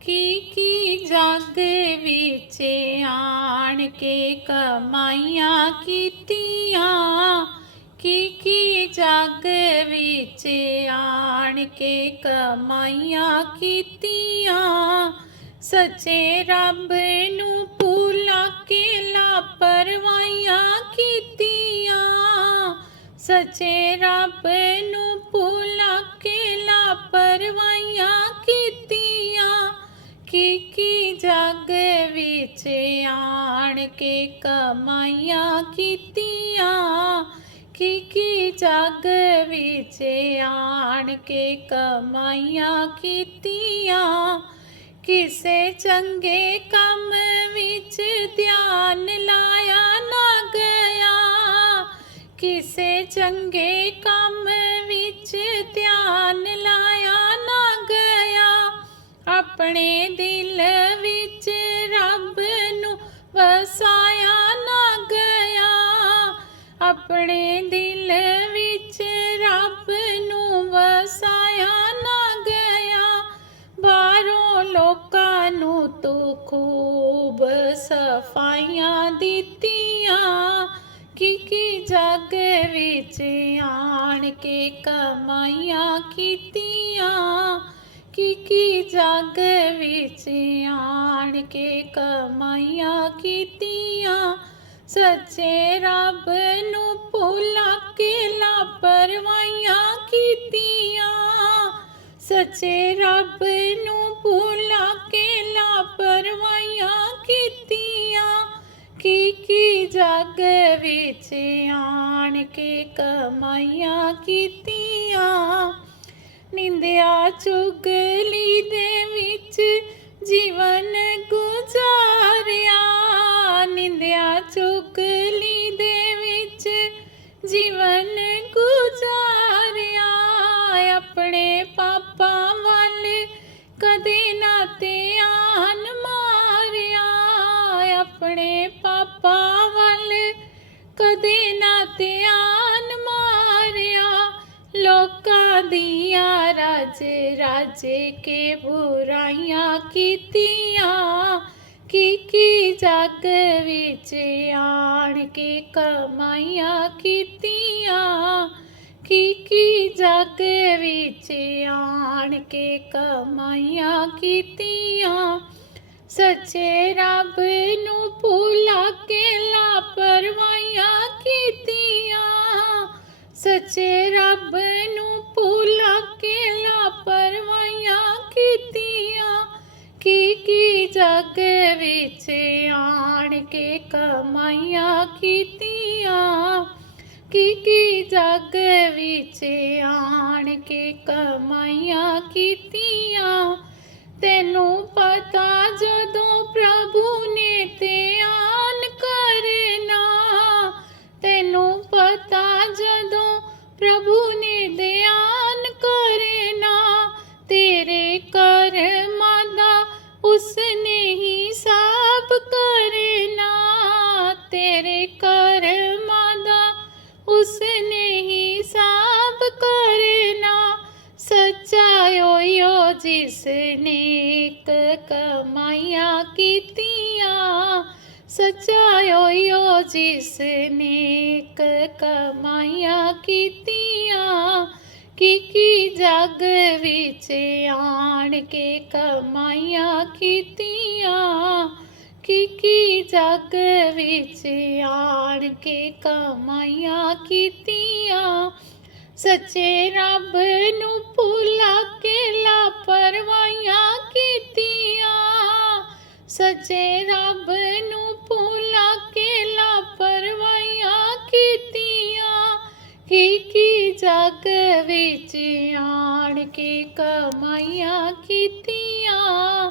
ਕੀ ਕੀ ਜੱਗ ਵਿੱਚ ਆਣ ਕੇ ਕਮਾਈਆਂ ਕੀਤੀਆਂ? ਕੀ ਕੀ ਜੱਗ ਵਿੱਚ ਆਣ ਕੇ ਕਮਾਈਆਂ ਕੀਤੀਆਂ? ਸੱਚੇ ਰੱਬ ਨੂੰ ਭੁਲਾ ਕੇ ਲਾਪਰਵਾਹੀਆਂ ਕੀਤੀਆਂ। ਸੱਚੇ ਰੱਬ ਆਣ ਕੇ ਕਮਾਈਆਂ ਕੀਤੀਆਂ ਕੀ ਕੀ ਜੱਗ ਵਿੱਚ ਆਣ ਕੇ ਕਮਾਈਆਂ ਕੀਤੀਆਂ ਕਿਸੇ ਚੰਗੇ ਕੰਮ ਵਿੱਚ ਧਿਆਨ ਲਾਇਆ ਨਾ ਗਿਆ ਕਿਸੇ ਚੰਗੇ ਕੰਮ ਵਿੱਚ ਧਿਆਨ ਲਾਇਆ ਨਾ ਗਿਆ ਆਪਣੇ ਦਿਲ ਵਿੱਚ ਰੱਬ ਨੂੰ ਵਸਾਇਆ ਨਾ ਗਿਆ। ਆਪਣੇ ਦਿਲ ਵਿੱਚ ਰੱਬ ਨੂੰ ਵਸਾਇਆ ਨਾ ਗਿਆ। ਬਾਹਰੋਂ ਲੋਕਾਂ ਨੂੰ ਤੂੰ ਖੂਬ ਸਫਾਈਆਂ ਦਿੱਤੀਆਂ। ਕੀ ਕੀ ਜੱਗ ਵਿੱਚ ਆਣ ਕੇ ਕਮਾਈਆਂ ਕੀਤੀਆਂ। ਕੀ ਕੀ ਜੱਗ ਵਿੱਚ ਆਣ ਕੇ ਕਮਾਈਆਂ ਕੀਤੀਆਂ? ਸੱਚੇ ਰੱਬ ਨੂੰ ਭੁਲਾ ਕੇ ਲਾਪਰਵਾਹੀਆਂ ਕੀਤੀਆਂ। ਸੱਚੇ ਰੱਬ ਨੂੰ ਭੁਲਾ ਕੇ ਲਾਪਰਵਾਹੀਆਂ ਕੀਤੀਆਂ। ਕੀ ਕੀ ਜੱਗ ਵਿੱਚ ਆਣ ਕੇ ਕਮਾਈਆਂ ਕੀਤੀਆਂ? ਨਿੰਦਿਆ ਚੁਗਲੀ ਦੇ ਵਿੱਚ ਜੀਵਨ ਗੁਜ਼ਾਰਿਆ। ਨਿੰਦਿਆ ਚੁਗਲੀ ਦੇ ਵਿੱਚ ਜੀਵਨ ਗੁਜ਼ਾਰਿਆ। ਆਪਣੇ ਪਾਪਾਂ ਵੱਲ ਕਦੇ ਨਾ ਧਿਆਨ ਮਾਰਿਆ। ਆਪਣੇ ਪਾਪਾਂ ਵੱਲ ਕਦੇ ਨਾ ਧਿਆਨ ਮਾਰਿਆ। ਲੋਕਾਂ ਦੀਆਂ ਰਾਜ ਰਾਜੇ ਕੇ ਬੁਰਾਈਆਂ ਕੀਤੀਆਂ ਕੀ ਕੀ ਜੱਗ ਵਿੱਚ ਆਣ ਕੇ ਕਮਾਈਆਂ ਕੀਤੀਆਂ ਕੀ ਕੀ ਜੱਗ ਵਿੱਚ ਆਣ ਕੇ ਕਮਾਈਆਂ ਕੀਤੀਆਂ ਸੱਚੇ ਰੱਬ ਨੂੰ ਭੁਲਾ ਕੇ ਲਾਪਰਵਾਹੀਆਂ ਕੀਤੀਆਂ ਸੱਚੇ ਰੱਬ ਨੂੰ ਭੁਲਾ ਕੀ ਕੀ ਜੱਗ ਵਿੱਚ ਆਣ ਕੇ ਕਮਾਈਆਂ ਕੀਤੀਆਂ? ਕੀ ਕੀ ਜੱਗ ਵਿੱਚ ਆਣ ਕੇ ਕਮਾਈਆਂ ਕੀਤੀਆਂ? ਤੈਨੂੰ ਪਤਾ ਜਦੋਂ ਪ੍ਰਭੂ ਨੇ ਧਿਆਨ ਕਰਨਾ, ਤੈਨੂੰ ਪਤਾ ਜਦੋਂ ਪ੍ਰਭੂ ਨੇ ਧਿਆਨ ਜਿਸ ਨੇ ਇੱਕ ਕਮਾਈਆਂ ਕੀਤੀਆਂ ਸੱਚਾ ਓਯੋ ਜਿਸ ਨੇ ਇੱਕ ਕਮਾਈਆਂ ਕੀਤੀਆਂ ਕੀ ਕੀ ਜੱਗ ਵਿੱਚ ਆਣ ਕੇ ਕਮਾਈਆਂ ਕੀਤੀਆਂ ਕੀ ਕੀ ਜੱਗ ਵਿੱਚ ਆਣ ਕੇ ਕਮਾਈਆਂ ਕੀਤੀਆਂ ਸੱਚੇ ਰੱਬ ਨੂੰ ਭੁਲਾ ਕੇ ਲਾਪਰਵਾਹੀਆਂ ਕੀਤੀਆਂ। ਸੱਚੇ ਰੱਬ ਨੂੰ ਭੁਲਾ ਕੇ ਪਰਵਾਈਆਂ ਕੀਤੀਆਂ। ਕੀ ਕੀ ਜੱਗ ਵਿੱਚ ਆਣ ਕੇ ਕਮਾਈਆਂ ਕੀਤੀਆਂ।